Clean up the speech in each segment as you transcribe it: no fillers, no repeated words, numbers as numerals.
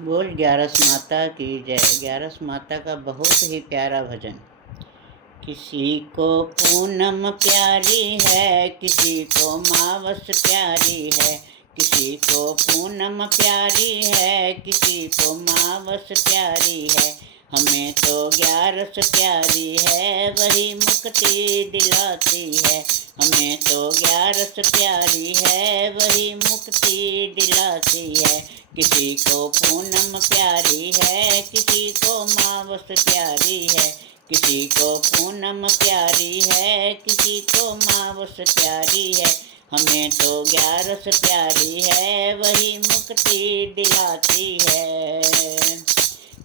बोल ग्यारस माता की जय। ग्यारस माता का बहुत ही प्यारा भजन। किसी को पूनम प्यारी है, किसी को मावस प्यारी है। किसी को पूनम प्यारी है, किसी को मावस प्यारी है। हमें तो ग्यारस प्यारी है, वही मुक्ति दिलाती है। हमें तो ग्यारस प्यारी है, वही मुक्ति दिलाती है। किसी को पूनम प्यारी है, किसी को मावस प्यारी है। किसी को पूनम प्यारी है, किसी को मावस प्यारी है। हमें तो ग्यारस प्यारी है, वही मुक्ति दिलाती है।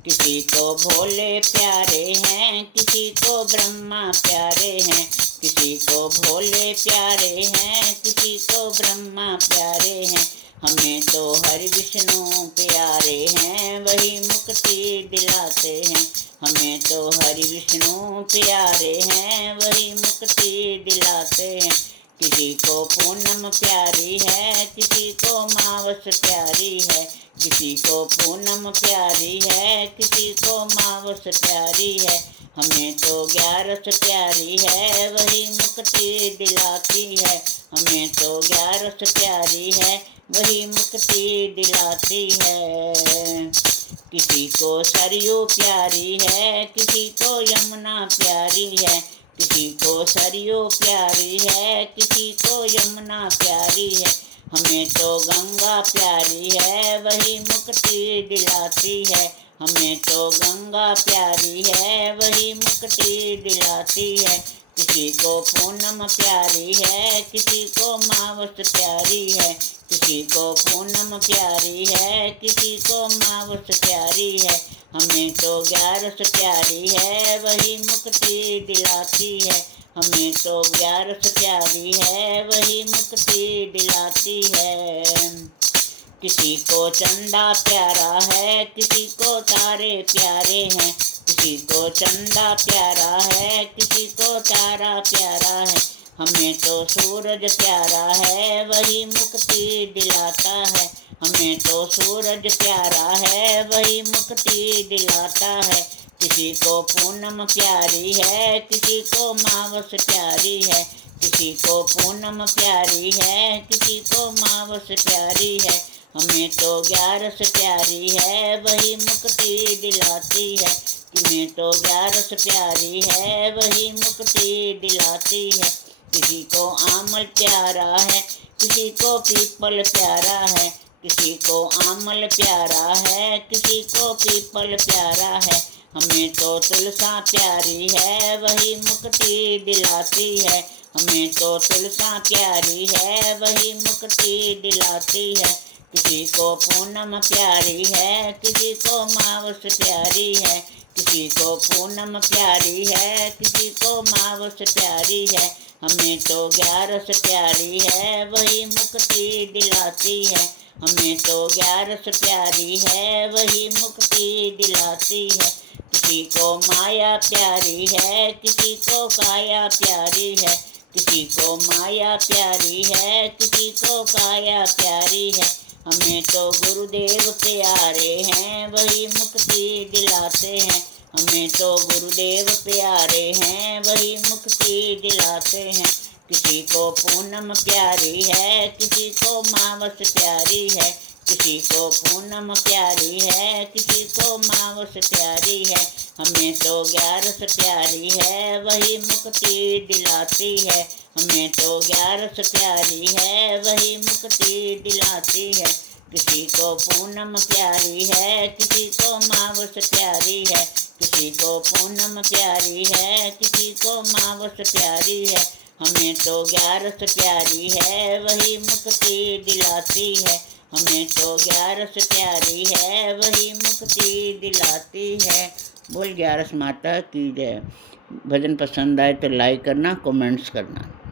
किसी को भोले प्यारे हैं, किसी को ब्रह्मा प्यारे हैं। किसी को भोले प्यारे हैं, किसी को ब्रह्मा प्यारे हैं। हमें तो हरि विष्णु प्यारे हैं, वही मुक्ति दिलाते हैं। हमें तो हरि विष्णु प्यारे हैं, वही मुक्ति दिलाते हैं। किसी को पूनम प्यारी है, किसी को मावस प्यारी है। किसी को पूनम प्यारी है, किसी को मावस प्यारी है। हमें तो ग्यारस प्यारी है, वही मुक्ति दिलाती है। हमें तो ग्यारस प्यारी है, वही मुक्ति दिलाती है। किसी को सरयू प्यारी है, किसी को यमुना प्यारी है। किसी को सरयू प्यारी है, किसी को यमुना प्यारी है। हमें तो गंगा प्यारी है, वही मुक्ति दिलाती है। हमें तो गंगा प्यारी है, वही मुक्ति दिलाती है। किसी को पूनम प्यारी है, किसी को मावस प्यारी है। किसी को पूनम प्यारी है, किसी को मावस प्यारी है। हमें तो ग्यारस प्यारी है, वही मुक्ति दिलाती है। हमें तो ग्यारस प्यारी है, वही मुक्ति दिलाती है। किसी को चंदा प्यारा है, किसी को तारे प्यारे हैं। किसी को चंदा प्यारा है, किसी को तारा प्यारा है। हमें तो सूरज प्यारा है, वही मुक्ति दिलाता है। हमें तो सूरज प्यारा है, वही मुक्ति दिलाता है। किसी को पूनम प्यारी है, किसी को मावस प्यारी है। किसी को पूनम प्यारी है, किसी को मावस प्यारी है। हमें तो ग्यारस प्यारी है, वही मुक्ति दिलाती है। हमें तो ग्यारस प्यारी है, वही मुक्ति दिलाती है। किसी को आमल प्यारा है, किसी को पीपल प्यारा है। किसी को आमल प्यारा है, किसी को पीपल प्यारा है। हमें तो तुलसा प्यारी है, वही मुक्ति दिलाती है। हमें तो तुलसा प्यारी है, वही मुक्ति दिलाती है। किसी को पूनम प्यारी है, किसी को मावस प्यारी है। किसी को पूनम प्यारी है, किसी को मावस प्यारी है। हमें तो ग्यारस प्यारी है, वही मुक्ति दिलाती है। हमें तो ग्यारस प्यारी है, वही मुक्ति दिलाती है। किसी को माया प्यारी है, किसी को काया प्यारी है। किसी को माया प्यारी है, किसी को काया प्यारी है। हमें तो गुरुदेव प्यारे हैं, वही मुक्ति दिलाते हैं। हमें तो गुरुदेव प्यारे हैं, वही मुक्ति दिलाते हैं। किसी को पूनम प्यारी है, किसी को मावस प्यारी है। किसी को पूनम प्यारी है, किसी को मावस प्यारी है। हमें तो ग्यारस प्यारी है, वही मुक्ति दिलाती है। हमें तो ग्यारस प्यारी है, वही मुक्ति दिलाती है। किसी को पूनम प्यारी है, किसी को मावस प्यारी है। किसी को पूनम प्यारी है, किसी को मावस प्यारी है। हमें तो ग्यारस प्यारी है, वही मुक्ति दिलाती है। हमें तो ग्यारस प्यारी है, वही मुक्ति दिलाती है। बोल ग्यारस माता की जय। भजन पसंद आए तो लाइक करना, कमेंट्स करना।